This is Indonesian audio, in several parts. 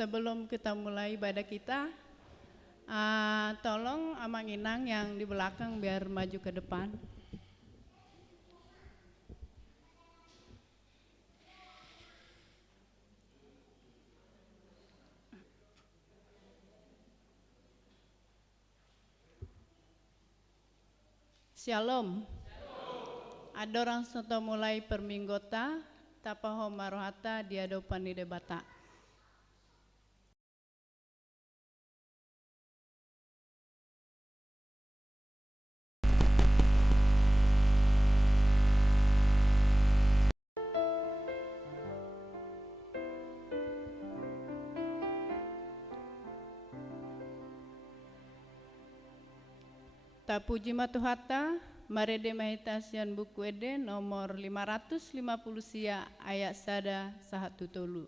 Sebelum kita mulai ibadah kita, tolong Amang Inang yang di belakang biar maju ke depan. Shalom. Ada orang soto mulai perminggota, tapaho marohata diadopan di debata. Tapuji matuhata, marede mahitasian buku ede nomor 550 sia ayat sada sahatu tolu.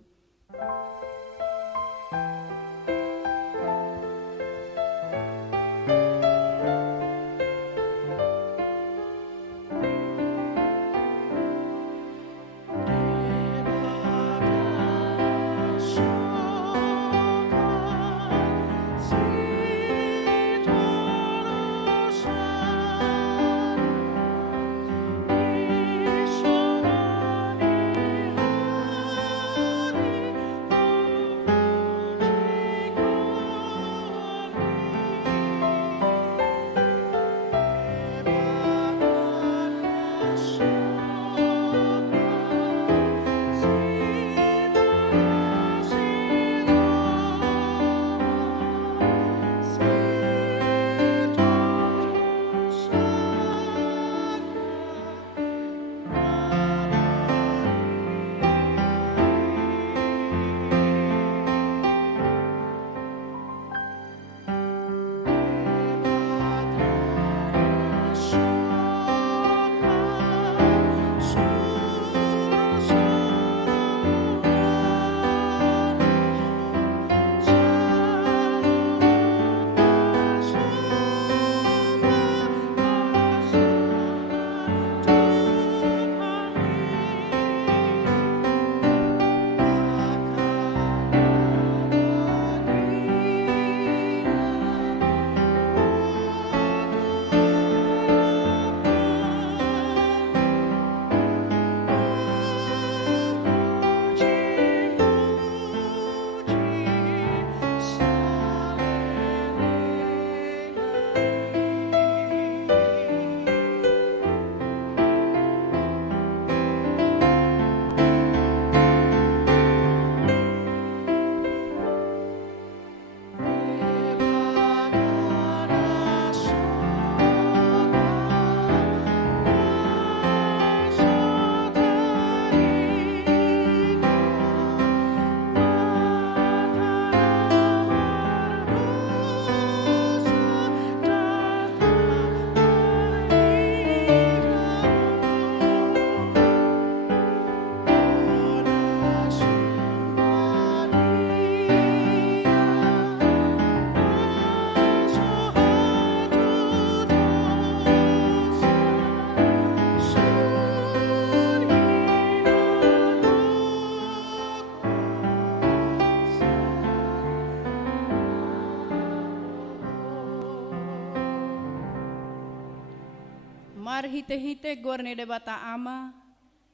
Mar hite-hite gorne debata ama,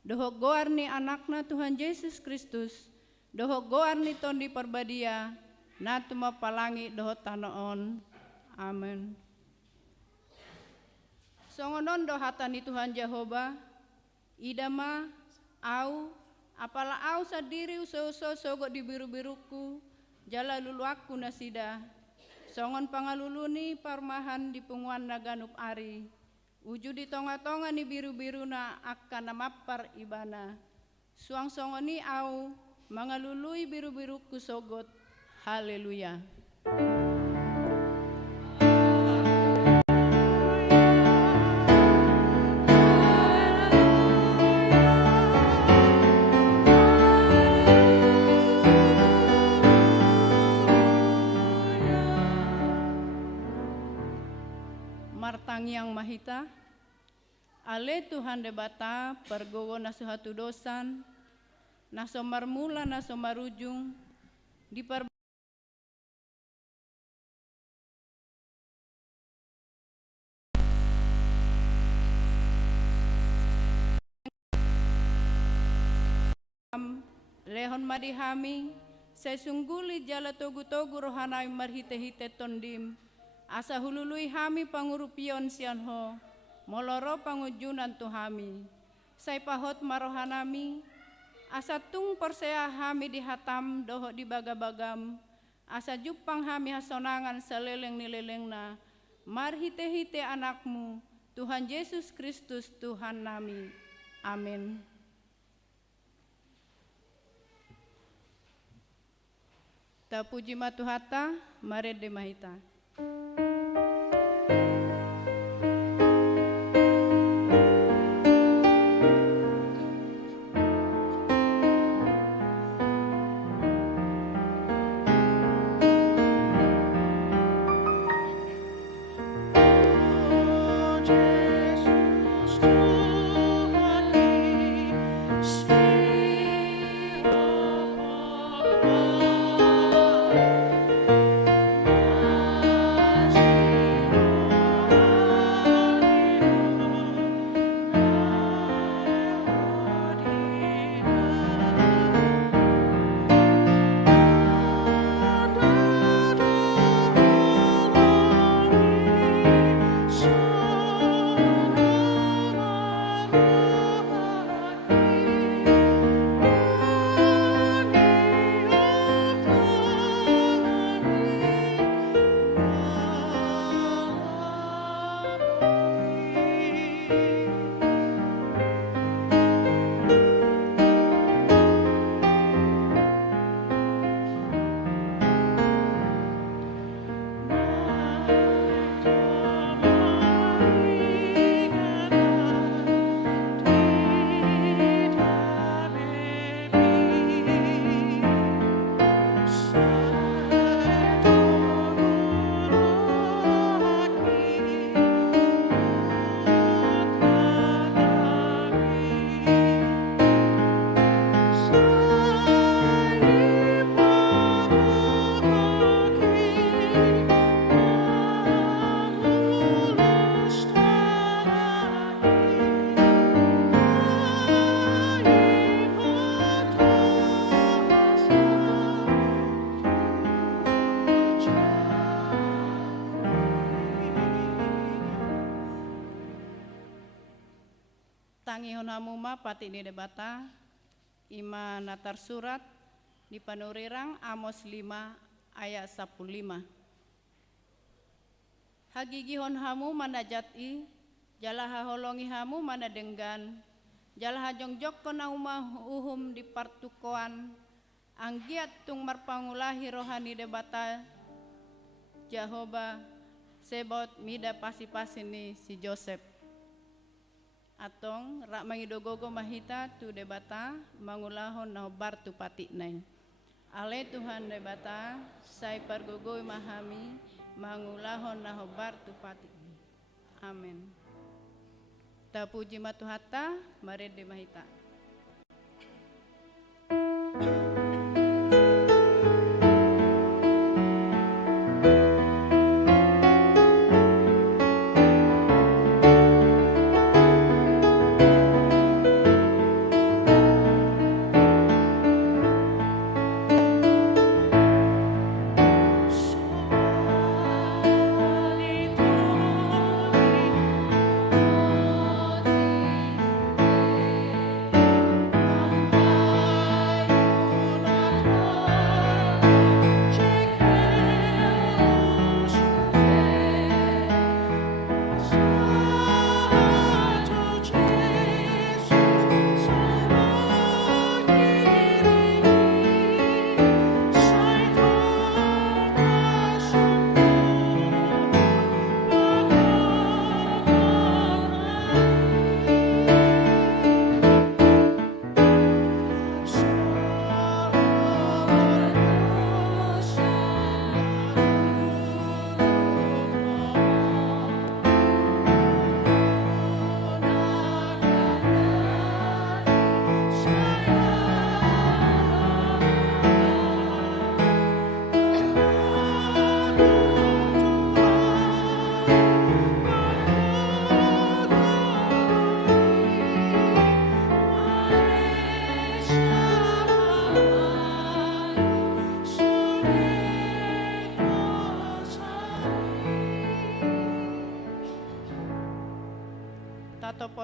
doho goarni anakna Tuhan Yesus Kristus, doho goarni tondi perbadia, natuma palangi doho tanoon. Amen. Songonon dohatani Tuhan Jehovah, idama, au, apala au sadiri uso-uso sogo di biru-biruku, jala lulu aku nasida, songon pangaluluni parmahan di punguan naganup ari, uju di tonga-tonga ni biru-biru na akan namapar ibana. Suang songoni au mangalului biru-biruku sogot. Haleluya. Martang yang mahita, ale Tuhan debata pergowo nasuhatu dosan, naso marmula naso marujung, Lehon madihami, saya sungguli jala togu-togu rohanai marhite-hite tondim, asa hulului hami pangurupion sianho, moloro pangujunan tuhami, saya pahot marohanami, asa tung persea hami dihatam doho di bagabagam, asa jupang hami hasonangan seleleng nilelengna, marhite-hite anakmu, Tuhan Yesus Kristus Tuhan nami. Amin. Ta puji matuhata, mared de mahita. Tangihon hamuma pati ni debata ima natar surat di panurirang Amos 5 ayat 15. Hagigihon hamu mana jati jala haholongi hamu mana denggan jala hajongjok kona umah uhum di partukoan anggiat tung marpangulahi rohani debata Jehovah sebot mida pasi-pasi ni si Joseph atong rak mangidogogo mahita tu debata mangulahon na bar tu pati nai ale Tuhan debata sai pargogoi mahami mangulahon na bar tu pati. Amin. Ta puji matuhata marede mahita.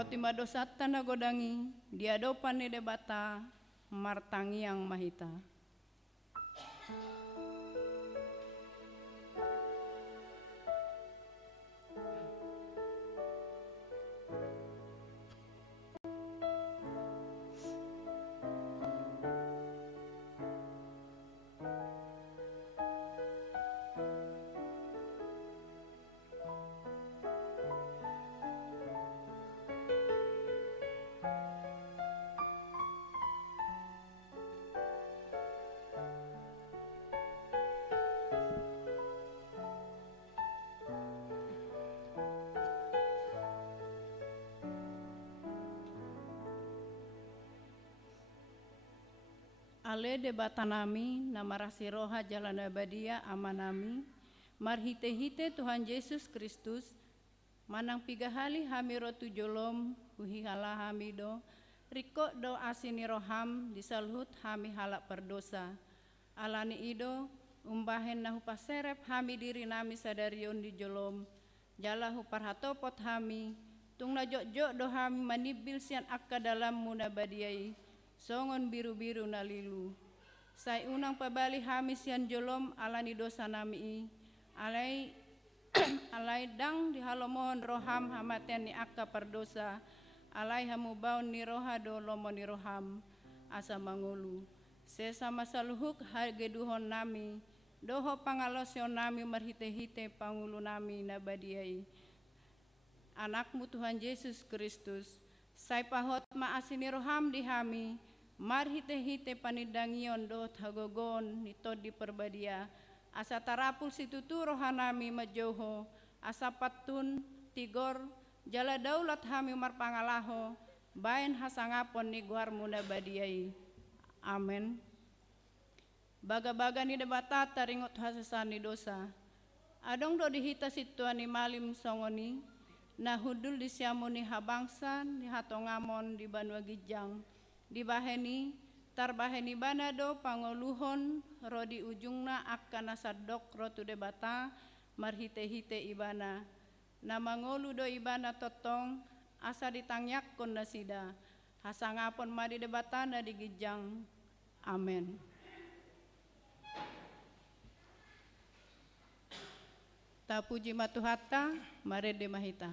roti madosata nagodangi diadopan ni debata martangi yang mahita. Ale debata nami, nama rasi roha jalan abadia amanami, marhite-hite Tuhan Yesus Kristus, manang pigahali hami rotu jolom, huhihala hamido, riko do asini roham, disalhut hami halak perdosa, alani ido, umbahen nahu paserep hami diri nami sadarion di jolom, jalahu parhatopot hami, tung na jok-jok do hami manibil sian akka dalam munabadiai, songon biru-biru nalilu. Sai unang pabali hami sian jolom alani dosa nami alai alai dang di halomohon roham hamaten ni akka perdosa alai hamu baun ni roha do lomo ni roham asa mangulu. Sesama saluhuk hargeduhon nami doho pangalosyon nami marhite-hite pangulu nami nabadiai. Anakmu Tuhan Yesus Kristus, sai pahot maasini roham di hami, marhite-hite panidangion do tagogon nitod di perbadia, asa tarapul situtu rohanami majoho, asa patun tigor, jala daulat hami marpangalaho, baen hasangapon ni guar muna badiai. Amen. Baga-baga ni debata taringot hasasani dosa, adong do dihita situan ni malim songoni, nahudul di siamuni habangsan, di hatongamon di banua gijang, dibaheni tarbaheni banado pangoluhon rodi ujungna akan nasadok rotu debata marhite-hite ibana namangolu do ibana totong asa ditangyak kon nasida hasangapon madi debatana di gijang. Amen. Tapuji matuhata marede mahita.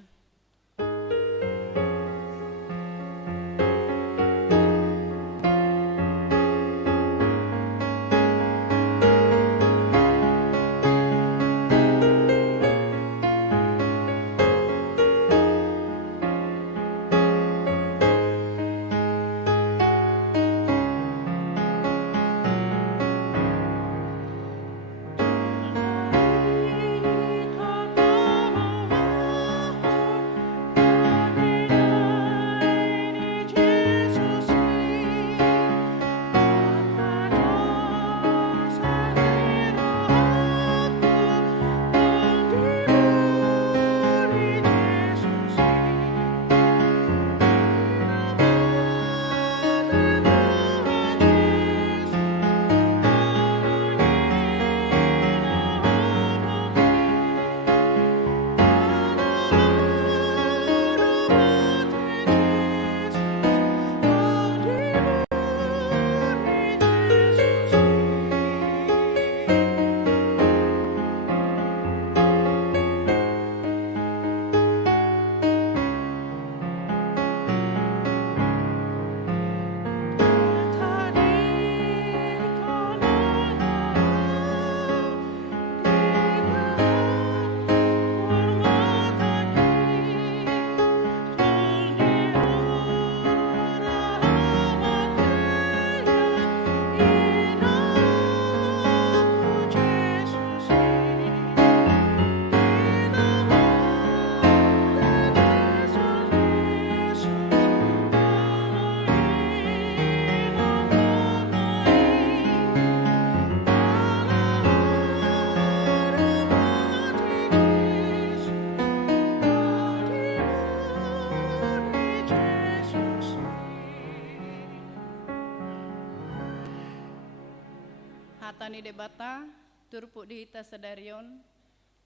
Hatani debata turpuk dihita sedarion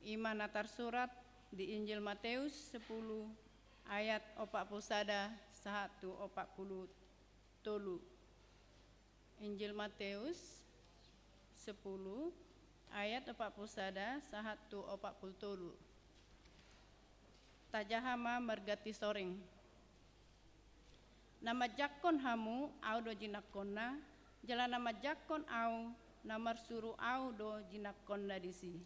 iman atar surat di Injil Matius 10 ayat 41 140. Injil Matius 10 ayat 41 140. Tajahama mergati soring. Nama jakon hamu au do jinakonna, jala nama jakon au namar suru au do jinakonna disi.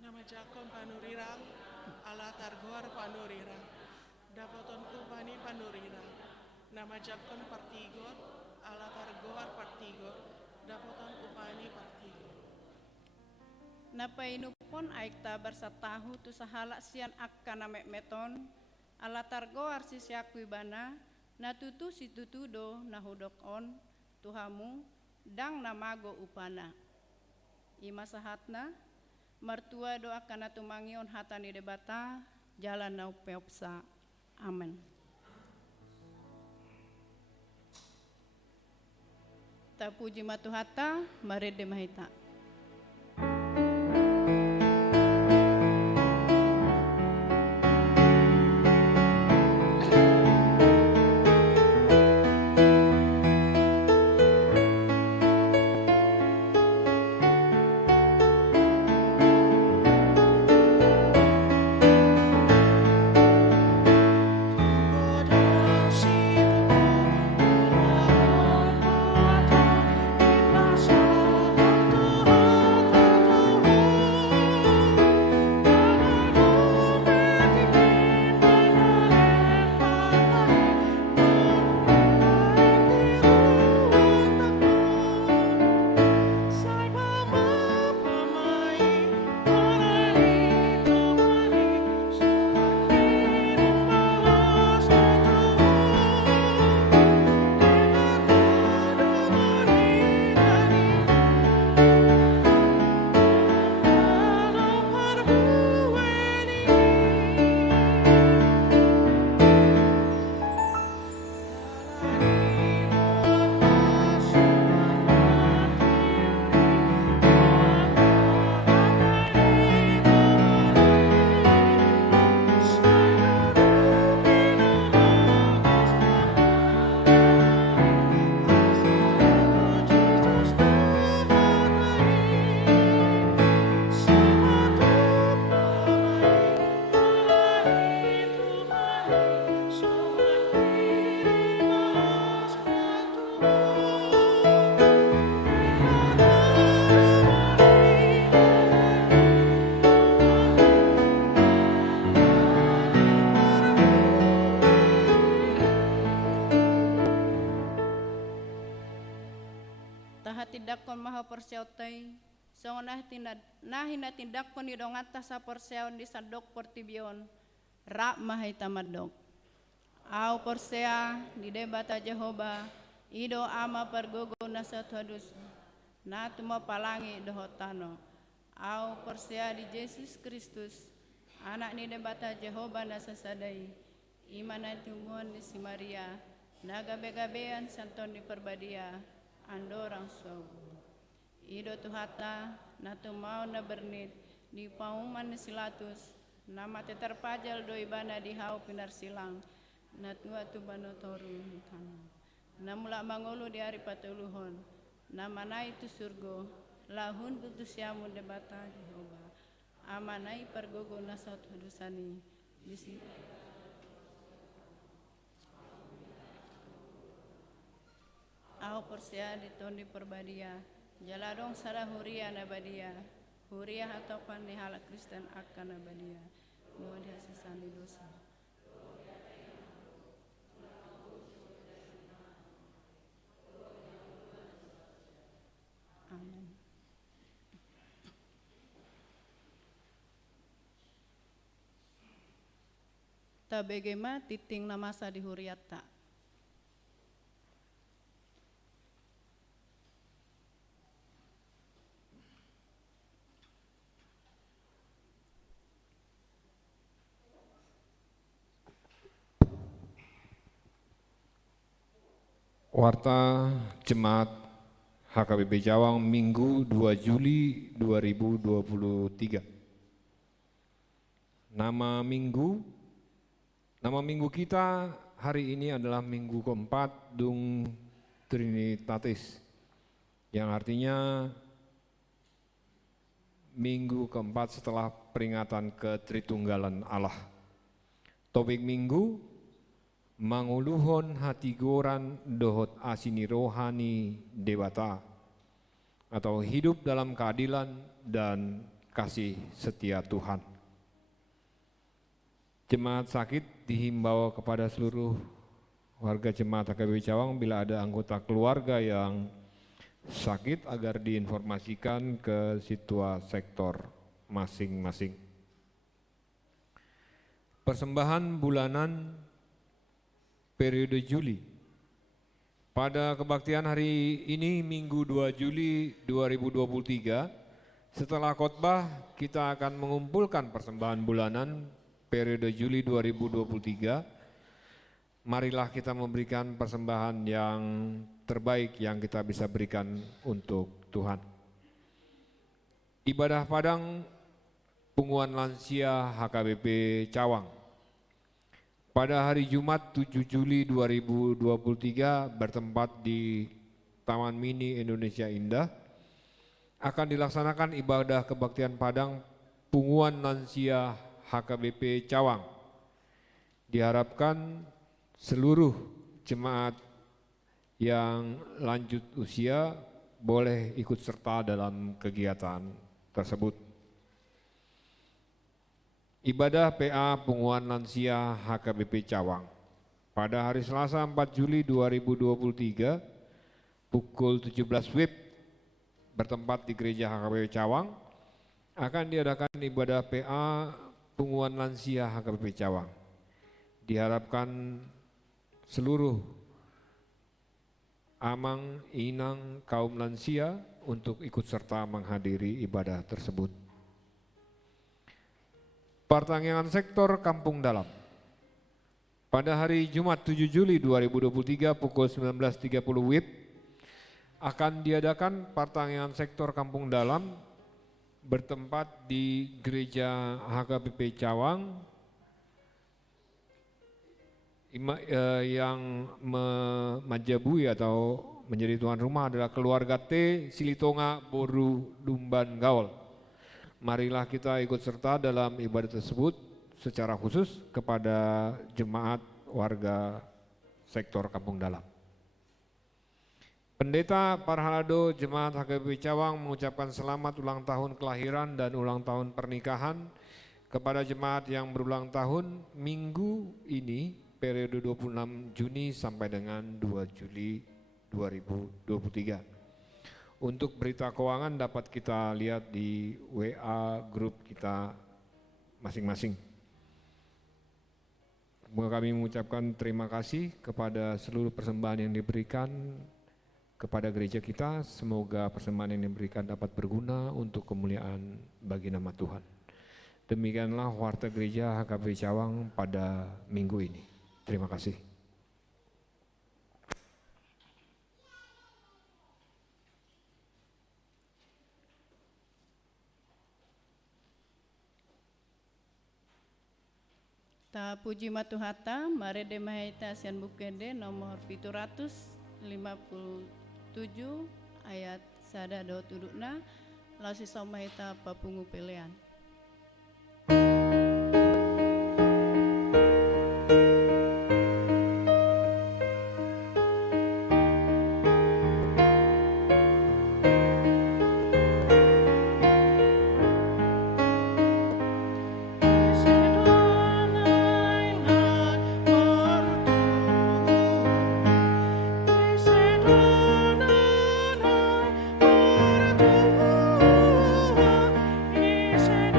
Nama jakon panurirang, ala targoar panurirang, dapoton kupani panurirang. Nama jakon partigor, ala targoar partigor, dapoton kupani partigor. Napa inupon aikta bersatahu tu sahala sian akka namek meton, ala targoar sisiaku ibana, natutu situtudo nahudok on, tuhamu, dang namago upana. Ima sahatna, mertua doa kana tumangion hatani debata, jalan nau peopsa. Amen. Ta puji matuhata, marede mahita. Tidakon maha persiautai, songon nahina tindakon idong atas sa persiaon di sadok portibion, rak mahai tamadok. Au persea di debata Jehova, ido ama pergogo nasat hadus, natuma palangi dohotano. Au persea di Yesus Kristus, anak ni debata Jehova nasasadai, imana tumuan di si Maria, nagabe-gabean santon di perbadia, andorang sobu. Ido tuhata natu mau na bernit di pauman silatus nama terpajal doi bana di hau pinar silang natu atu bano toru tan namula mangolu di hari patuluhon nama nai tu surgo lahun putus yamu debata Jehova amanai pergogo nasat hudusani bisi. Au persia di tondi perbadia, jaladong sarah huria nabadia, huria atau panihala Kristen akan nabadia, doa dihasisani dosa. Amin. Ta bagaimana titing namasa di huriata. Warta Jemaat HKBP Cawang Minggu 2 Juli 2023. Nama minggu kita hari ini adalah minggu keempat Dung Trinitatis, yang artinya minggu keempat setelah peringatan ketritunggalan Allah. Topik minggu, manguluhon hati goran dohot asini rohani dewata, atau hidup dalam keadilan dan kasih setia Tuhan. Jemaat sakit dihimbau kepada seluruh warga jemaat HKBP Cawang bila ada anggota keluarga yang sakit agar diinformasikan ke situasi sektor masing-masing. Persembahan bulanan periode Juli. Pada kebaktian hari ini Minggu 2 Juli 2023, setelah khotbah kita akan mengumpulkan persembahan bulanan periode Juli 2023. Marilah kita memberikan persembahan yang terbaik yang kita bisa berikan untuk Tuhan. Ibadah Padang Punguan Lansia HKBP Cawang pada hari Jumat 7 Juli 2023 bertempat di Taman Mini Indonesia Indah akan dilaksanakan ibadah kebaktian Padang Punguan Lansia HKBP Cawang. Diharapkan seluruh jemaat yang lanjut usia boleh ikut serta dalam kegiatan tersebut. Ibadah PA Punguan Lansia HKBP Cawang pada hari Selasa 4 Juli 2023 pukul 17 WIB bertempat di Gereja HKBP Cawang akan diadakan ibadah PA Punguan Lansia HKBP Cawang. Diharapkan seluruh amang, inang, kaum lansia untuk ikut serta menghadiri ibadah tersebut. Pertanggungan sektor Kampung Dalam. Pada hari Jumat 7 Juli 2023 pukul 19.30 WIB akan diadakan pertanggungan sektor Kampung Dalam bertempat di Gereja HKBP Cawang yang memajabui atau menjadi tuan rumah adalah keluarga T. Silitonga Boru Dumban Gaul. Marilah kita ikut serta dalam ibadah tersebut secara khusus kepada jemaat warga sektor Kampung Dalam. Pendeta Parhalado Jemaat HKBP Cawang mengucapkan selamat ulang tahun kelahiran dan ulang tahun pernikahan kepada jemaat yang berulang tahun minggu ini periode 26 Juni sampai dengan 2 Juli 2023. Untuk berita keuangan dapat kita lihat di WA grup kita masing-masing. Kami mengucapkan terima kasih kepada seluruh persembahan yang diberikan kepada gereja kita. Semoga persembahan yang diberikan dapat berguna untuk kemuliaan bagi nama Tuhan. Demikianlah warta gereja HKBP Cawang pada minggu ini. Terima kasih. Ta puji matuhata, mare de mahita sian bukede nomor 757 ayat sada do tudukna lasi somahita papungu pelean. Say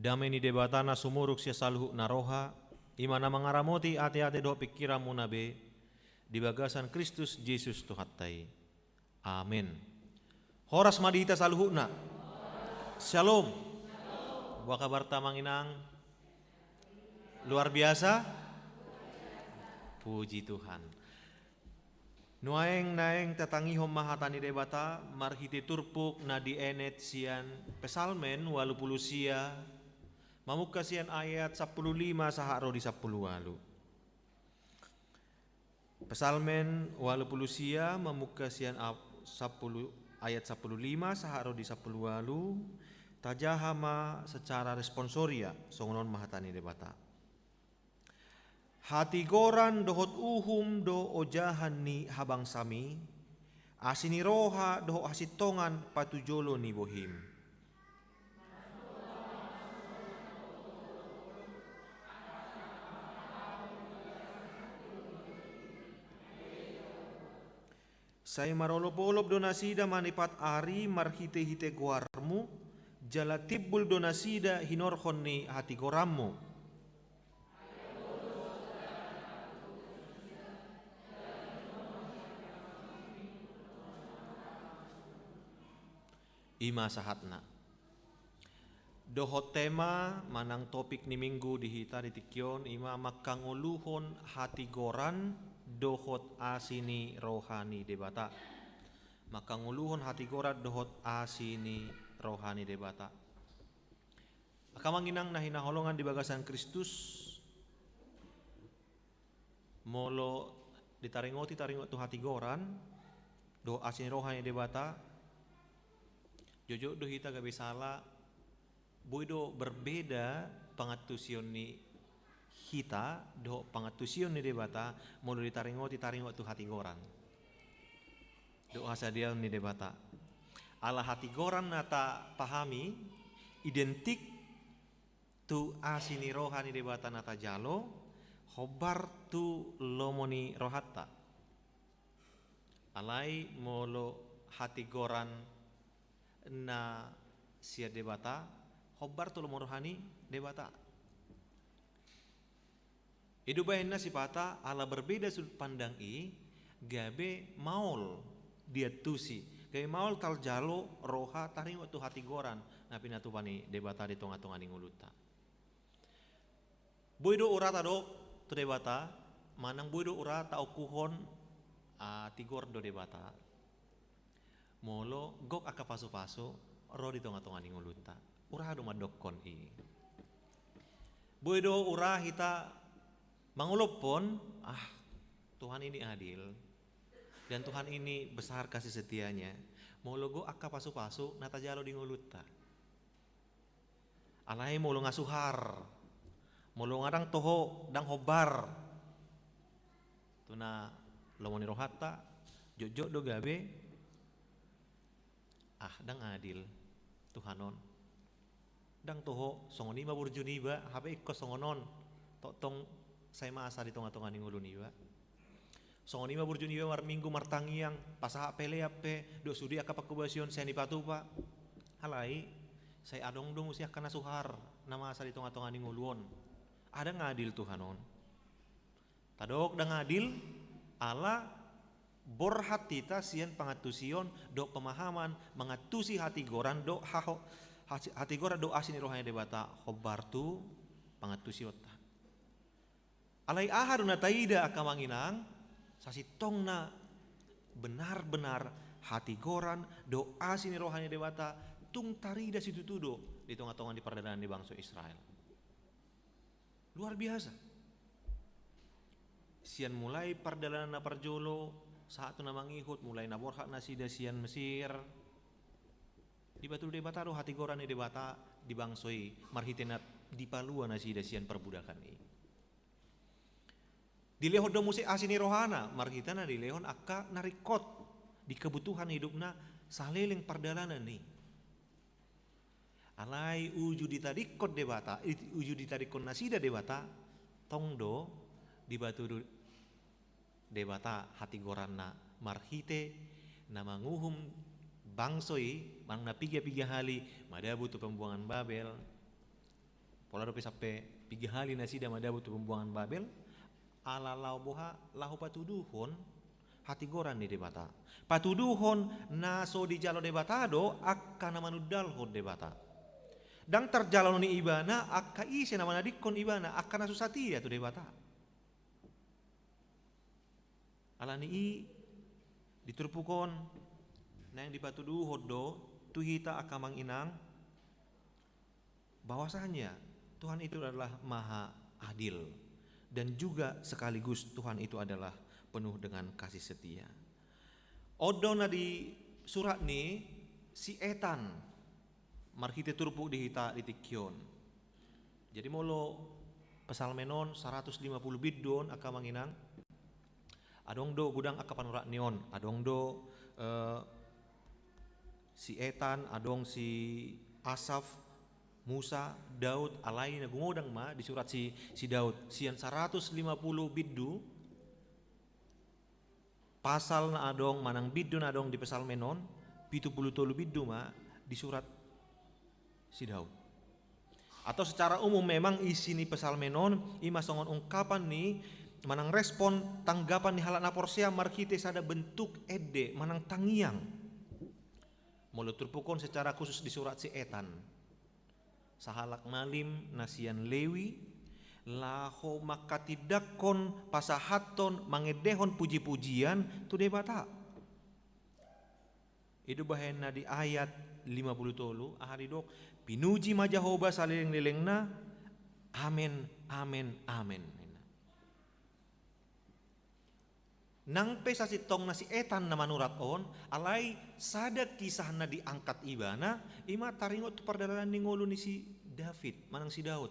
Damai ni debatana sumuruk sia salhu naroha, imana mangaramoti ate-ate do pikiramu nabe, di bagasan Kristus Yesus Tuhattai. Amin. Horas madita salhuna. Shalom. Buah kabar tamanginang. Luar biasa. Puji Tuhan. Nuaeng naeng tatangihom mahatani debata marhiti turpuk na di enet sian pesalmen walu pulusia mamuka sian ayat 15 saharo di 10 walu. Pesalmen walu pulusia mamuka sian 10 ayat 15 saharo di 10 walu tajahama secara responsoria songonon mahatani debata. Hati goran dohot uhum do ojahan ni habang sami, asini roha doho asitongan patujolo ni bohim. Saya marolop-olop donasida manipat ari marhite-hite guarmu, jala tibbul donasida hinorhon ni hati gorammu. Ima sahatna. Dohot tema manang topik ni minggu dihita di tikyon ima makanguluhon hati goran dohot asini rohani debata. Makanguluhon hati goran dohot asini rohani debata. Akamanginang nahinaholongan di bagasan Kristus molo ditaringoti tu hati goran do asini rohani debata. Jojo do hita gabe salah boido berbeda pangatusion ni hita do pangatusion ni debata mulu ditaringot tu hati goran do asa dia ni debata ala hati goran nata pahami identik tu asini rohani debata nata jalo hobar tu lomoni rohatta alai molo hati goran na sia debata hobar tu lomo rohani debata idu bahenna sipata ala berbeda sudut pandang gabe maul dia tusi gabe maul tal jalo roha taring waktu hati goran napi natupani debata di tonga-tonga nguluta boido urata do tu debata manang boido urata okuhon tigor do debata molo gok aka pasu-pasu ro di tonga-tonga nguluta urah do madokon i boido urah hita mangulopon Tuhan ini adil dan Tuhan ini besar kasih setianya. Mau logo akka pasu-pasu nata jalo di nguluta. Alai mau lo ngasuhar. Mau lo ngadang toho dang hobar. Tuna lo moni rohata jojo do gabe. Dang adil Tuhanon. Dang toho songoniba burjuniba habe ikko songonon. Totong saya masa di tonga-tonga ngulun iba. Songonima burjuniba mar minggu martangiang pasaha pele ape do sudi aka pakubasion saya ni patupa. Halai saya adong dong usia kana suhar nama asa di tonga-tonga nguluon. Ada ngadil Tuhanon. Tadok da ngadil ala borhatita sian pangatusion do pemahaman mengatusi hati goran do hati goran do asini rohanya debata hobartu pangatusiota. Alai ahaduna taida akamanginang sasitongna benar-benar hati goran doa sini rohani dewata tung tarida situ tudo di tengah-tengah di perdagangan di bangsa Israel. Luar biasa. Sian mulai perjalanan na parjolo saat tu namang ihut mulai naborhak nasida sian Mesir. Di batu debata do hati goran di debata di bangsoi marhitenat di palua nasida sian perbudakan ini. Di lehon do musik asini rohana margitana di lehon akka narikot di kebutuhan hidupna saleleng perdalanan nih. Alai uju ditarikot debata uju ditarikot nasida debata tongdo di batu debata hati goranna marhite nama nguhum bangsoi mang na piga hali madabu tu pembuangan Babel pola do sampai 3 hali nasida madabu tu pembuangan Babel ala lau boha lahu patuduhon hati goran di debata patuduhon naso di jalo debata do akka namanudal hod debata dang terjalon ni ibana akka isi namana dikon ibana akka nasusati ya tu debata ala ni diturpukon na yang dipatuduhon do tuhita akka manginang bahwasanya Tuhan itu adalah maha adil dan juga sekaligus Tuhan itu adalah penuh dengan kasih setia. Odona di surat ni si etan marhite turpu di hita di tikyon. Jadi molo pesalmenon 150 bidon aka manginang. Adong do gudang aka panurak neon, adong do si etan, adong si Asaf, Musa, Daud, alai na gumodang ma di surat si Daud sian 150 biddu pasal na adong manang biddu na adong di pesalmenon 70 biddu ma di surat si Daud. Atau secara umum memang isi ni pesalmenon ima songon ungkapan ni manang respon tanggapan ni halat naporsia markite sada bentuk ede manang tangiang. Molo turpukon secara khusus di surat si etan. Sahalak malim nasian Lewi laho makatidakon pasahaton mangedehon puji-pujian tu debata. Itu bahena di ayat 50 ahari dok pinuji majahoba salileng-lelengna amen amen amen. Nang pesa sitong nasi etan na manurat on alai sada kisah na diangkat ibana ima taringot tu perdalanan ningolu ni si David manang si Daud.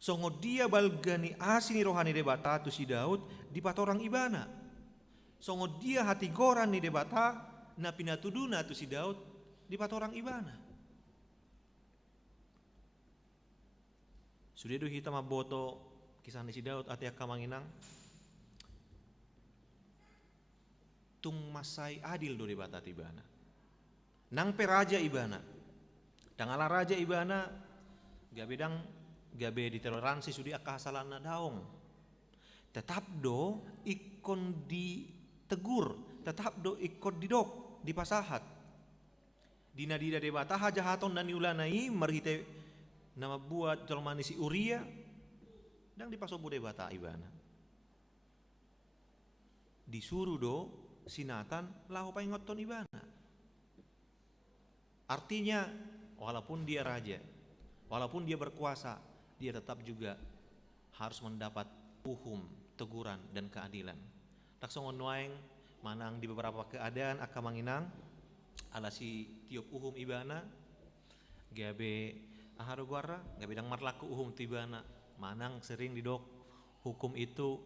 Songo dia balgani asini rohani debata tu si Daud di patorang ibana. Songo dia hati goran ni debata na pinatuduna tu si Daud di patorang ibana. Sudah do hita maboto kisah ni si Daud ati akamanginang tung masai adil do debata tibana. Nang peraja ibana. Dangala raja ibana gabe ditoleransi sudi akasalan na daong. Tetap do ikon di tegur, tetap do ikut didok di pasahat. Dina dida debata hajahaton dan yulanai merhite nama buat jolmani si Uria dan dipasobu debata ibana. Disuruh do sinatan lahu paingoton ibana. Artinya walaupun dia raja, walaupun dia berkuasa, dia tetap juga harus mendapat hukum, teguran dan keadilan. Taksongon waeng manang di beberapa keadaan aka manginang ala si tiup uhum ibana gabe aharu guara gabe dang marlaku uhum tibana manang sering didok hukum itu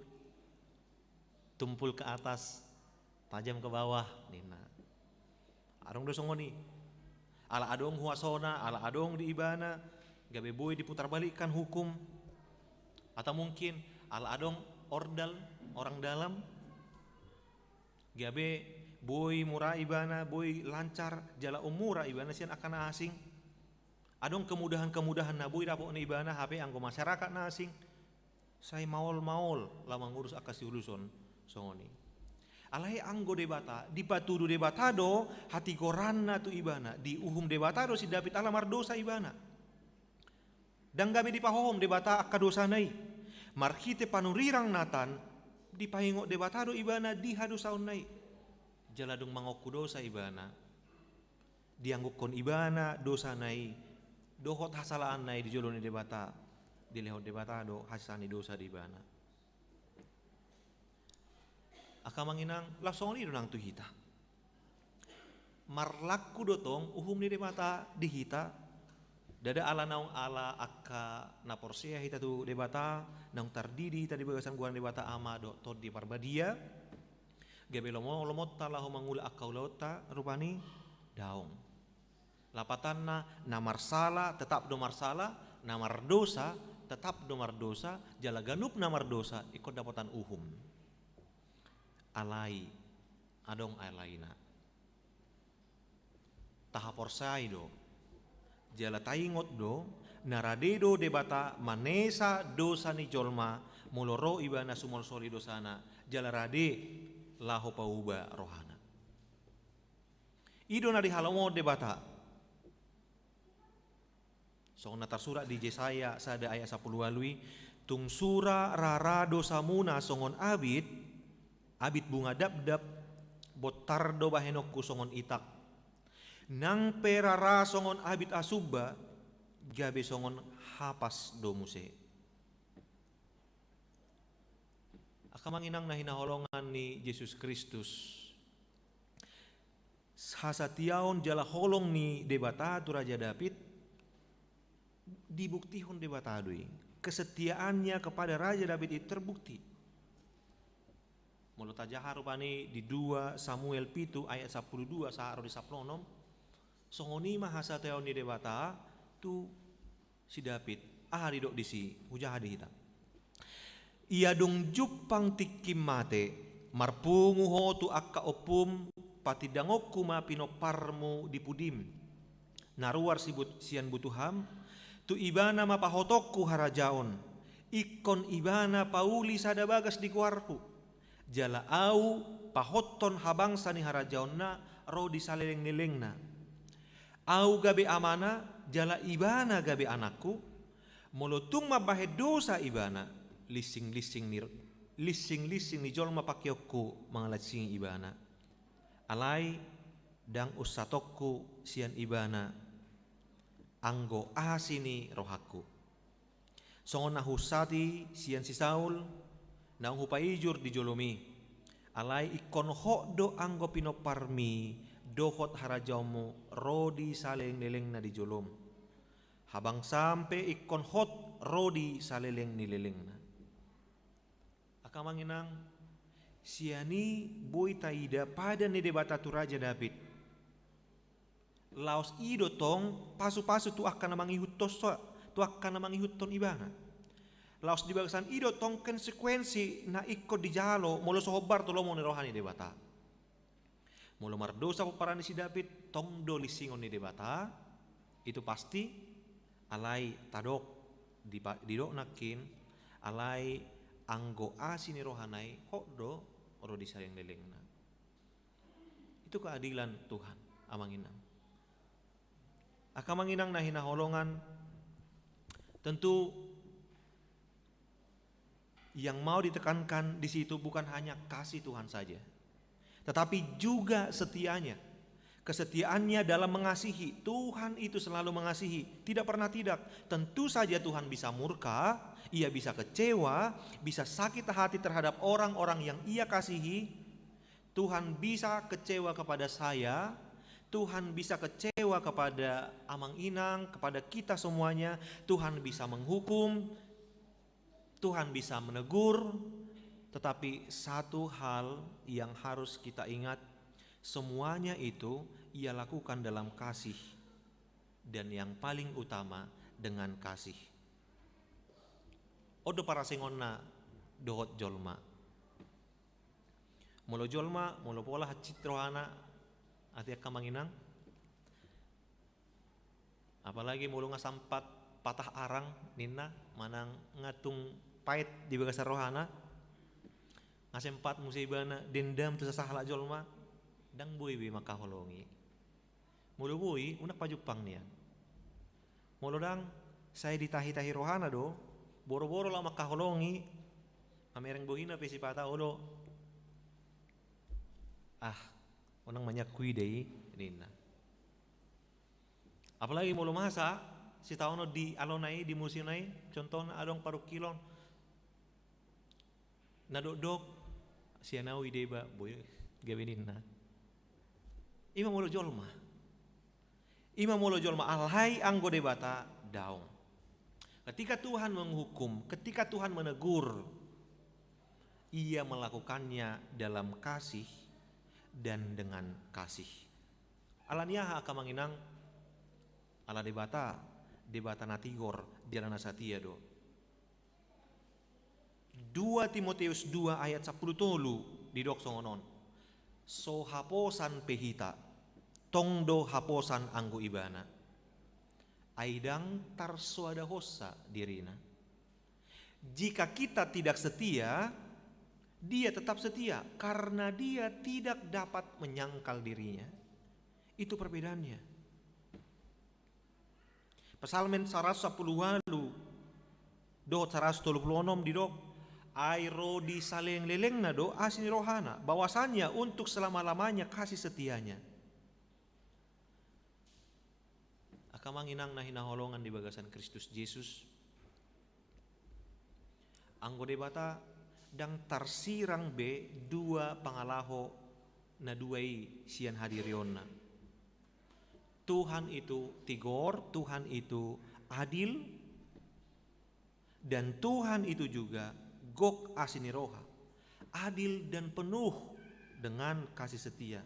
tumpul ke atas tajam ke bawah nina arung dosongoni ala adong huasona ala adong di ibana gabe boy diputar balikkan hukum atau mungkin ala adong ordal orang dalam gabe boy murah ibana boy lancar jala umura ibana sian akan asing adong kemudahan-kemudahan na boy dapok ni ibana HP anggo masyarakat na asing saya maul lama ngurus akasi uruson songoni alai anggo debata di patudu debatado hati goranna tu ibana di uhum debatado si David alamar dosa ibana dan gabe di pahohom debata akadosa nai markite panurirang natan di pahingok debatado ibana di hadu saun nai jaladung mangoku dosa ibana dianggukon ibana dosa nai dohot hasalaan nai di joloni debata di lehot debatado hasani dosa di ibana aka manginang langsung ni donang tu hita marlaku dotong uhum ni debata di hita dada ala naung ala akka naporsia hita tu debata naung tardidi tadi bagasan guan debata ama do tod di parbadia gabe lomot talahu mangula akka ulauta rupani daung lapatanna namar sala tetap domar sala namar dosa tetap domar dosa jala ganup namar dosa ikut dapatan uhum alai adong alaina tahaporsai do jala taingot do naradedo debata manesa dosa ni jolma muloro ibana sumol soli dosana jala rade laho pauba rohana ido na di halomo debata song natar surat di Yesaya sada ayat 10 walui tung sura rara dosamuna songon abid bunga dab botardo bahenokku songon itak nang perara songon abid asuba gabe songon hapas domuse akamanginang na hinaholongan ni Yesus Kristus hasatiaon jala holong ni debata tu Raja David dibuktihon debata doi kesetiaannya kepada Raja David itu terbukti mulut aja harupani di 2 Samuel pitu ayat 12 saharo di saplonom songoni mahasa teon di debata tu si David ahari dok disi hujah hadi hita ia dong jupang tikim mate marpungu ho tu akka opum patidangokku ma pinoparmu di pudim naruar sibut sian butuham tu ibana ma pahotokku harajaon ikon ibana pauli sada bagas di kuarku jala au pahoton habangsa ni harajaonna ro di saleleng nilengna au gabe amana jala ibana gabe anakku molotung mabahe dosa ibana lising ni jolma pakiokku mangalasing ibana alai dang usatokku sian ibana anggo asini rohaku songon nahusati sian si Saul nang hupaijur di jolomi alai ikon do anggo pinoparmi dohot harajamu rodi saleng leleng na di jolom habang sampai ikon hot rodi saleleng ni leleng na akamanginang siani boy taida pada ni debata tu Raja David laos ido tong pasu-pasu tu akan namangihut tosa tu akan namangihut ton ibana laos di bagasan ido tong konsekuensi na ikut di jalo molo sohobar tu lomo ni rohani debata molo mardosa peparani si David tong do lisingon ni debata itu pasti alai tadok didok nakin alai anggo asini rohanai hok do oro di sayang lelengna. Itu keadilan Tuhan amanginang. Akamanginang na hinaholongan, tentu yang mau ditekankan di situ bukan hanya kasih Tuhan saja, tetapi juga setianya. Kesetiaannya dalam mengasihi. Tuhan itu selalu mengasihi, tidak pernah tidak. Tentu saja Tuhan bisa murka, ia bisa kecewa, bisa sakit hati terhadap orang-orang yang ia kasihi. Tuhan bisa kecewa kepada saya, Tuhan bisa kecewa kepada Amang Inang, kepada kita semuanya. Tuhan bisa menghukum, Tuhan bisa menegur. Tetapi satu hal yang harus kita ingat, semuanya itu ia lakukan dalam kasih, dan yang paling utama dengan kasih. Odo para sengonna dohot jolma, molo jolma molo pola citrohana ati akamanginang, apalagi molo ngasampat patah arang nina manang ngatung pait di bagasar rohana, ngasempat musibana dendam tu sasahala jolma dang boy be makaholongi. Mulu boy unak pajupang niyan. Mulu dang saya ditahi-tahi rohana do, boro-boro lah makaholongi. Amereng bohina pe sipata odo. Unang manyakui dei nina. Apalagi mulu masa si taono di alonai di musinai, contohna adong parukilon. Nadok-dok sianawi deba boy gaweninna. Ima mulu jolma alhai anggo debata daung. Ketika Tuhan menghukum, ketika Tuhan menegur, ia melakukannya dalam kasih dan dengan kasih. Alaniaha akamanginang ala debata natigor jalana satia do. 2 Timotius 2 ayat 10 tolu di dok songonon. So haposan pehita, tongdo haposan anggo ibana. Aidang tarso ada hossa dirina. Jika kita tidak setia, dia tetap setia karena dia tidak dapat menyangkal dirinya. Itu perbedaannya. Pesalmen 110 dot 136 di dok. Airo di saleng leleng nado asin rohana, bahwasannya untuk selama-lamanya kasih setianya. Akamanginang na hinaholongan di bagasan Kristus Yesus. Anggo debata dang tarsirang be 2 pangalaho na 2 sian hadirionna. Tuhan itu tigor, Tuhan itu adil, dan Tuhan itu juga gok asini roha, adil dan penuh dengan kasih setia.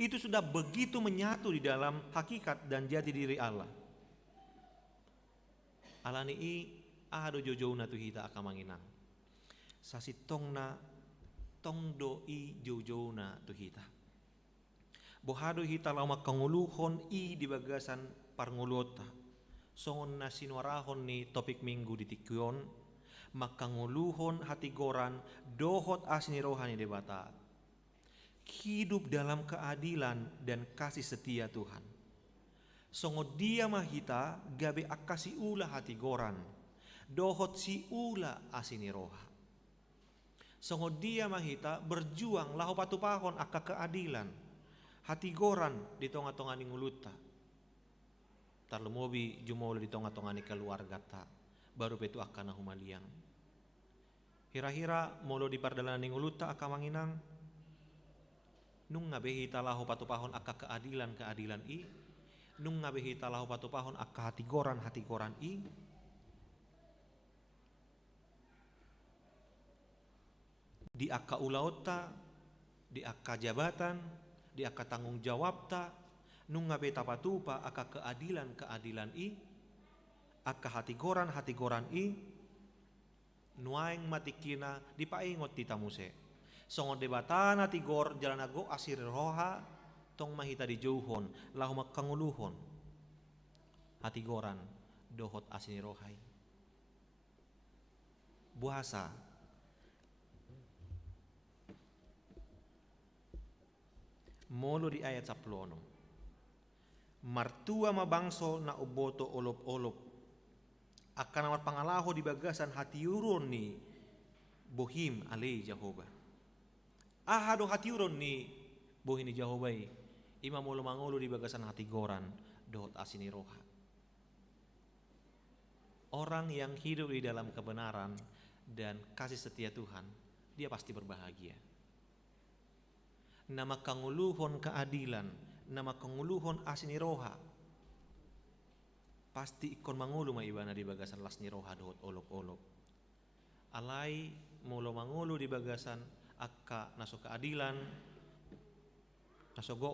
Itu sudah begitu menyatu di dalam hakikat dan jati diri Allah. Alani ado jojouna tu hita akamanginang. Sasitongna tongdoi jojouna tu hita. Bohado hita lama kanguluhon di bagasan parngulota. Songon na sinuarahon ni topik minggu di tikyon, makanguluhon hati goran dohot asni rohani debata. Hidup dalam keadilan dan kasih setia Tuhan. Songo dia mahita gabe akasi ula hati goran, dohot si ula asini roha. Songo dia mahita berjuang lahu patupahon akka keadilan, hati goran di tonga-tonga ni nguluta. Tarlumobi jumolo di tonga-tonga ni keluarga ta, baru petu akana humaliang. Hira-hira molo di pardalan ni nguluta akamanginang, nung ngabehita lahu patupahon akka keadilan nung ngabehita lahu patupahon akka hati goran di akka ulaota, di akka jabatan, di akka tanggung jawab ta, nung ngabeta patupa akka keadilan akka hati goran nuaing matikina di paingot titamuse. Songon debatana tigor jalanago asir roha tong mahita di jauhon lahu makanguluhon hati goran dohot asini rohai. Buasa molo di ayat 10. Martua mabangso na uboto olop-olop akan amar pangalaho di bagasan hatiuron ni bohim alei Jehovah. Ahado hatiuron ni bohim ni Jehovah ima molo mangolo di bagasan hati goran dot asini roha. Orang yang hidup di dalam kebenaran dan kasih setia Tuhan, dia pasti berbahagia. Nama kanguluhon keadilan, nama kanguluhon asini roha, pasti ikon mangulu maibana di bagasan lasni roha dot olop-olop. Alai molo mangulu di bagasan akka naso keadilan, naso go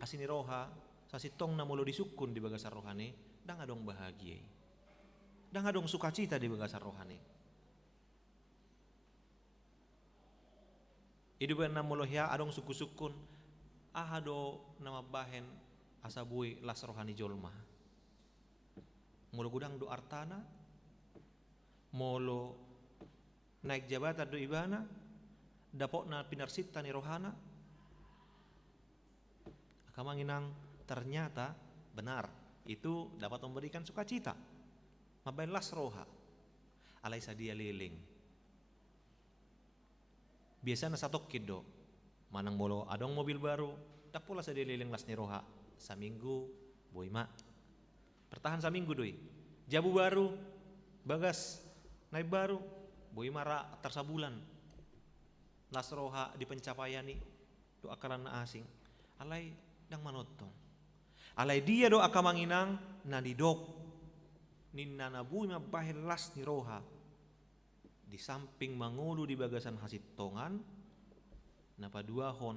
asini roha, sasitong na molo disukun di bagasan rohani, dang adong bahagia, dang adong sukacita di bagasan rohani. Iduban na molo hiya adong suku-sukun, ahado nama bahen asabui las rohani jolma. Molo gudang do artana, molo naik jabatan do ibana, dapok na pinarsita ni rohana. Kamanginang ternyata benar itu dapat memberikan sukacita. Mabain las roha, alai sadia liling. Biasanya satu kido, manang molo adong mobil baru, tak pula sadia liling las ni roha. Saminggu, boy mak. Pertahan saminggu doi. Jabu baru, bagas, naik baru, boy mara tersabulan. Las roha di pencapaian ni, do akaran na asing. Alai dang manotong. Alai dia do akamanginang na didok. Ninna na boy mabahil las ni roha. Di samping mangulu di bagasan hasit tongan, napaduahon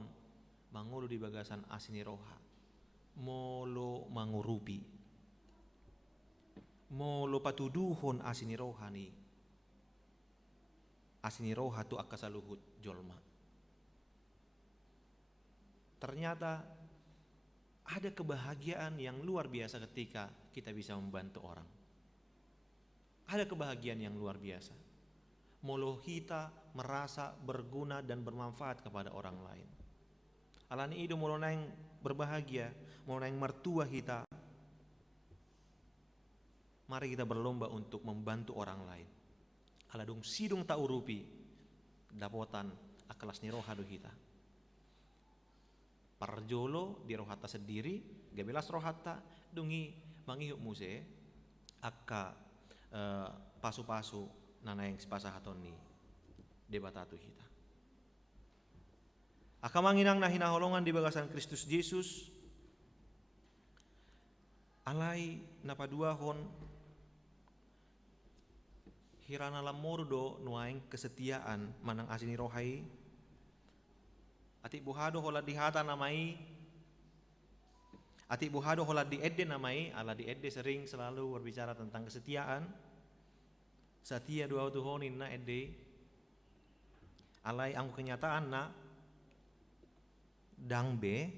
mangulu di bagasan asini roha. Molo mangurupi, molo patuduhon asini roha ni. Asini roha tu akasaluhut jolma. Ternyata ada kebahagiaan yang luar biasa ketika kita bisa membantu orang. Ada kebahagiaan yang luar biasa. Molo kita merasa berguna dan bermanfaat kepada orang lain. Alani itu molo naing berbahagia, molo naing mertua kita. Mari kita berlomba untuk membantu orang lain. Aladung sidung tak urupi dapotan akalas ni roha do kita. Parjolo di rohata sendiri, gabelas rohata dungi mangihuk muse akka pasu-pasu nana yang sepasahaton ni debatatu kita. Akamanginang nahina holongan di bagasan Kristus Yesus, alai napaduahon hirana lamordo nuaing kesetiaan manang asini rohai, ati buhado hola dihata namai, ati buhado hola di edde namai, ala di edde sering selalu berbicara tentang kesetiaan. Satia dua tuhonin na ede alai angku kenyataan na dangbe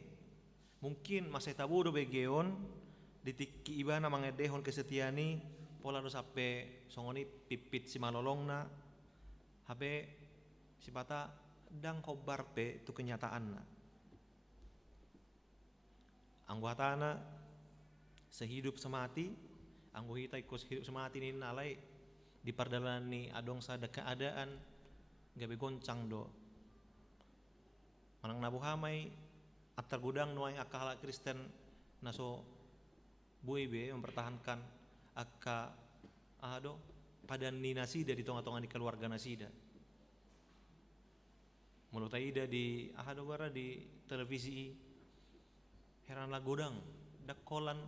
mungkin masih tabu do begeon ditiki ibana mangedehon kesetiani pola do sape songoni pipit si malolong na habe sipata dang kobar pe tu kenyataan na angguatana sehidup semati anggu hita ikut hidup semati ni alai di perdalan ni adong sada keadaan gabe goncang do manang nabu hamai atar gudang nuai akala Kristen naso buibe mempertahankan akka ado padan ni nasida di tonga-tonga di keluarga nasida mulut taida di ahado gara di televisi heran la godang dakolan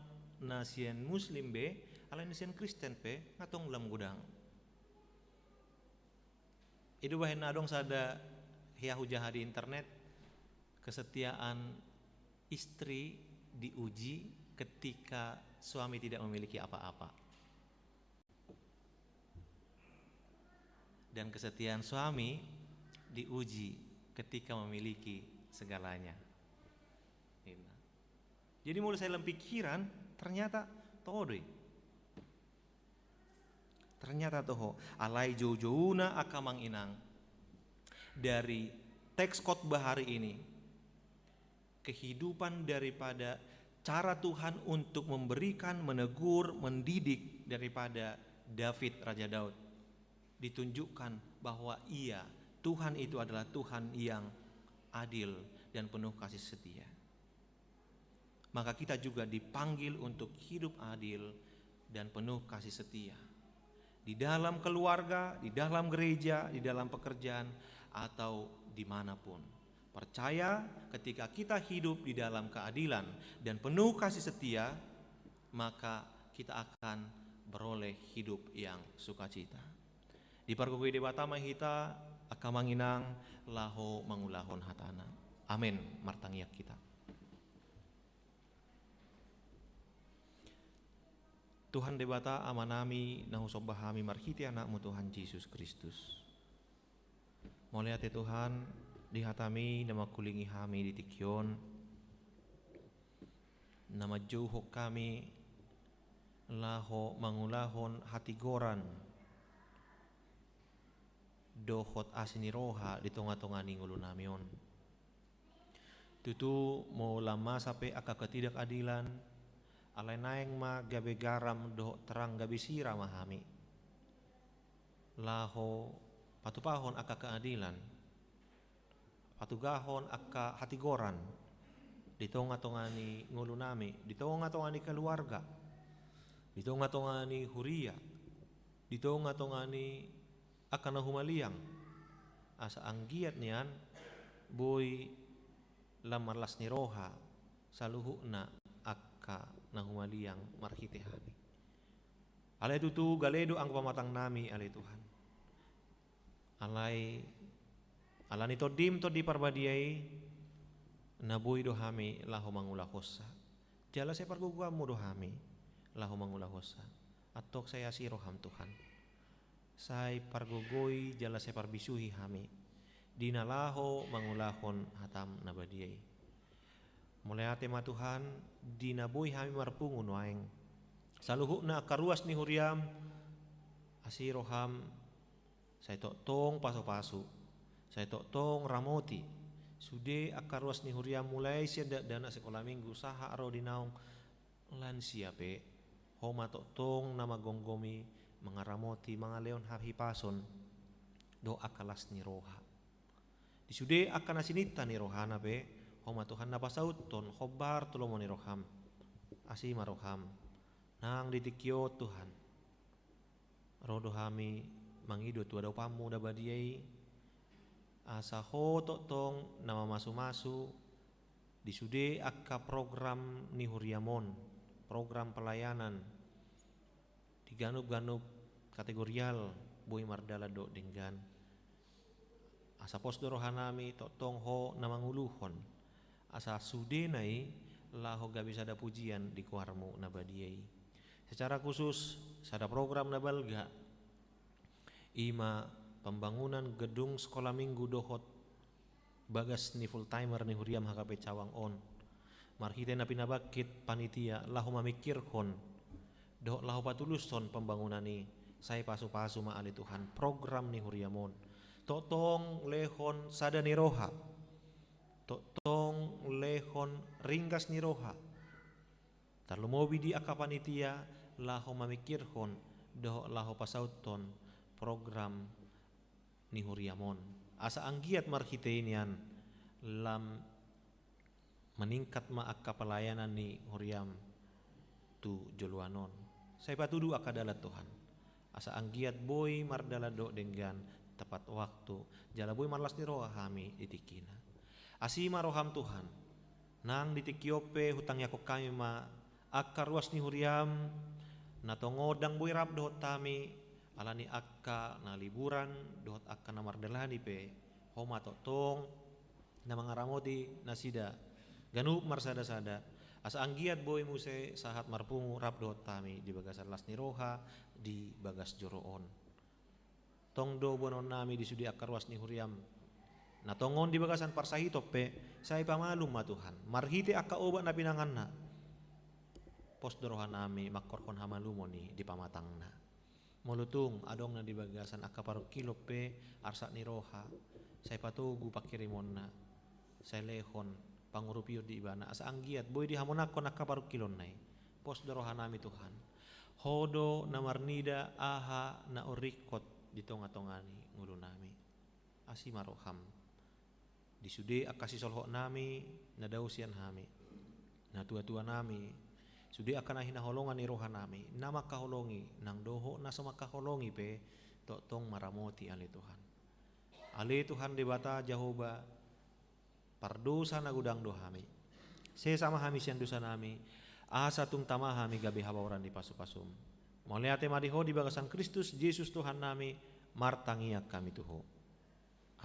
nasian muslim be ala nasian Kristen pe ngatong lam godang. Itu bahin adong sada hiahu jaha di internet kesetiaan istri diuji ketika suami tidak memiliki apa-apa dan kesetiaan suami diuji ketika memiliki segalanya. Jadi mulai saya dalam pikiran ternyata todoi. Ternyata toho alai jauh-jauhna akamang inang dari teks khotbah hari ini kehidupan daripada cara Tuhan untuk memberikan, menegur, mendidik daripada David, Raja Daud. Ditunjukkan bahwa Tuhan itu adalah Tuhan yang adil dan penuh kasih setia. Maka kita juga dipanggil untuk hidup adil dan penuh kasih setia. Di dalam keluarga, di dalam gereja, di dalam pekerjaan, atau dimanapun. Percaya ketika kita hidup di dalam keadilan dan penuh kasih setia, maka kita akan beroleh hidup yang sukacita. Di pargogoy debata mahita akamanginang laho mangulahon hatana. Amin. Martangiak kita. Tuhan debata amanami nahusobahami marhiti anakmu Tuhan Yesus Kristus. Moliate Tuhan dihatami nama kulingi kami di tikyon, nama juhok kami laho mangulahon hatigoran dohot asiniroha di tonga-tonga ningulu namion. Tutu mau lama sampai aka ketidakadilan alai naeng ma gabe garam doh terang gabe sira mahami laho patupahon aka keadilan patugahon aka hatigoran di tonga-tongani ngulu nami, di tonga-tongani keluarga, di tonga-tongani huria, di tonga-tongani aka nahumaliang asa anggiat nian boy lamarlas ni roha saluhuna aka nahumaliang marhitehani. Alai tutu galedo ang pamatang nami alai Tuhan. Alani todim to di parbadiai naboy dohami laho mangulahosa. Jala saya parguguamu dohami laho mangulahosa. Atok saya siroham Tuhan. Sai pargogoy jala saya parbisuhi hami. Dina laho mangulahon hatam nabadiai. Mulai ate ma Tuhan dina boy hami marpungun waeng. Saluhuna karuas ni huriam asiroham saya tong paso-paso. Saya tong ramoti. Sude akaruas ni huriam mulai siada dana sekolah minggu saha aro dinaung lan siape. Homa tong nama gonggomi mangaramoti mangaleon hahipason do akalas ni roha. Di sude akan asinita ni rohana pe. Homa Tuhan napasaut ton khobar tulomo ni roham. Asima roham. Nang ditikyo Tuhan. Rodo hami mangido tuadaw pamu dabadiai asa ho tong nama masu-masu disude akka program ni huriamon, program pelayanan diganup-ganup kategorial boy mardala do denggan asa posdo rohanami tong ho nama nguluhon asa sude nai laho gabi sada pujian di kuarmu nabadiai secara khusus sada program nabalga ima pembangunan gedung sekolah minggu dohot bagas ni full timer ni huriam hakape cawang on marhite na pinabakit panitia lahu mamikirhon doh lahu patuluson pembangunan ni saya pasu-pasu maali Tuhan program ni huriamon totong lehon sada ni roha totong lehon ringkas ni roha tarlumobi di aka panitia lahu mamikirhon doh lahu pasauton program ni huriamon asa anggiat marhiteinian lam meningkat ma akka pelayanan ni huriam tu joluanon saya patudu akadalat Tuhan asa anggiat boy mardala do denggan tepat waktu jala boy marlas ni roha hami ditikina asima roham Tuhan nang ditikiope hutang yakok kami ma akka ruas ni huriam natongodang boy rap do tami alani akka na liburan dohot akka na mardalani pe homa totong na mangaramoti nasida ganup marsada-sada asa anggiat boy muse sahat marpungu rap dohot tami di bagas las ni roha di bagas joroon tong do bonon nami di sudi akka ruas ni huriam na tongon di bagasan parsahito pe say pamalum ma Tuhan marhite akka obat na pinanganna pos dorohan nami makkorkon hamalumoni di pamatangna molutung adong na di bagasan akka paro kilo pe arsa ni roha saya patugu pakirimon na saya lehon pangurupio di ibana asa anggiat boy di hamonako nakaparu kilon nai pos dorohanami Tuhan hodo na marnida aha na orikot di tonga-tongani ngulu nami asi maroham disude akasi solho nami na dausian hami na tua-tua nami sude akan ahina holongan iroha nami nama kaholongi nang doho na sama kaholongi pe tong maramoti ale Tuhan ale Tuhan debata Jehovah pardosa na gudang dohami sesama hami sian dosa nami asa tung tama hami gabe habawaran di pasu-pasum moliate madiho di bagasan Kristus Yesus Tuhan nami martangiak kami tuho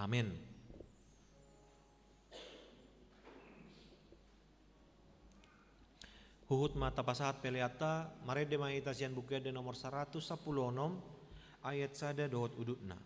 amin. Huhut mata pasahat peleata marede mahita sian bukede nomor 110 ayat sada dohot udutna.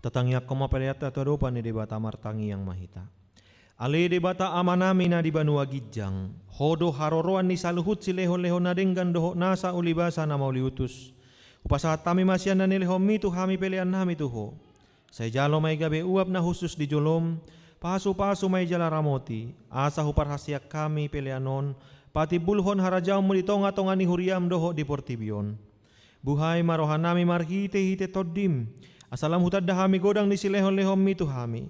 Tatangiak koma pariata tadopa ni debata martangi yang mahita. Ale debata amanami na di banua gijang. Hodo haroroan ni saluhut si leho-leho na denggan doho nasa ulibasa na mauliutus. Upasahat tami masyan na nileho mitu hami pelean nami tuho. Say jalo may gabi uap na husus di jolom. Pasu-pasu may jala ramoti. Asa huparhasyak kami peleanon. Pati bulhon harajaw mo di tonga-tonga ni huriam doho di portibion. Buhay marohan nami marhite-hite todim. Asalam hutad hami godang ni silehon-lehom mitu hami.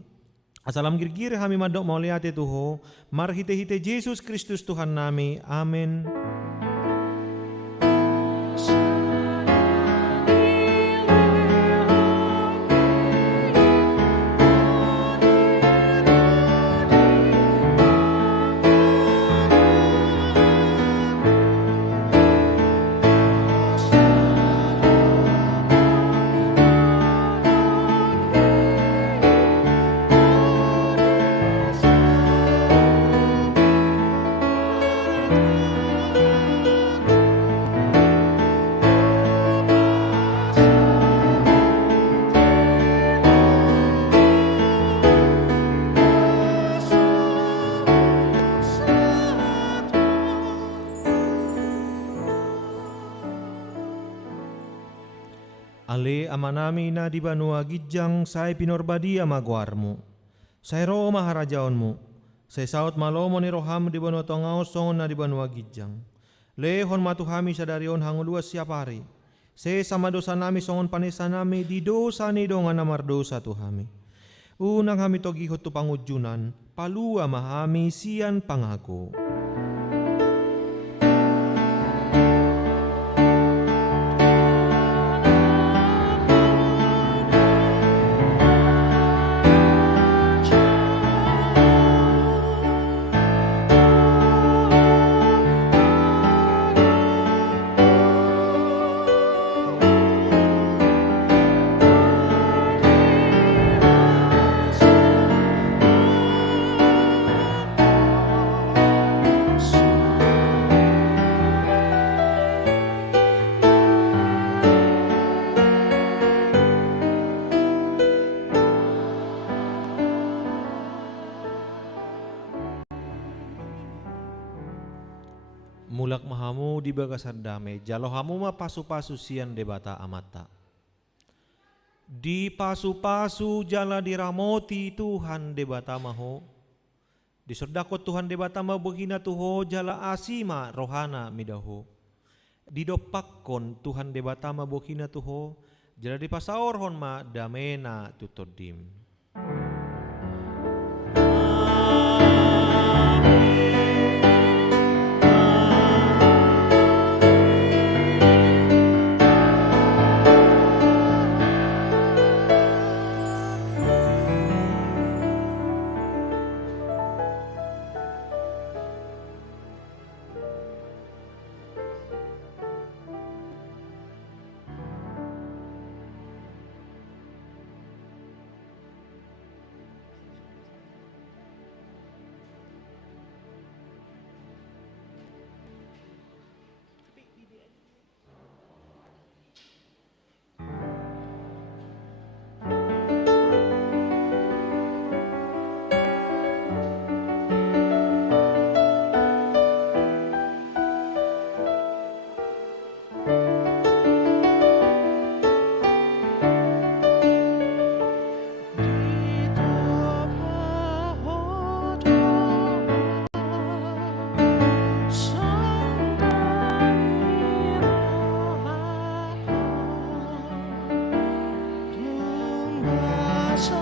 Asalam girgir hami madok mauliate tuho. Marhite-hite Yesus Kristus Tuhan nami. Amin. Ale amanami na di banua gijang say pinorbadia magwarmu. Say roho maharajaonmu. Say saut malomo ni roham di banua tongao songon na di banua gijang. Lehon matuhami sadarion hanguluas siapari. Say sama dosa nami songon panesa nami di dosa ni dongan namar dosa tuhami. Unang hami togihot tu pangujunan. Palua mahami sian pangako. Mulak mahamu di bagasan damai, jalo hamu ma pasu-pasu sian debata amata. Di pasu-pasu jala diramoti Tuhan debata maho. Di sordakot Tuhan debata ma begina tuho jala asima rohana midaho. Di dopakkon Tuhan debata ma begina tuho jala di pasaorhon ma damena tutodim. So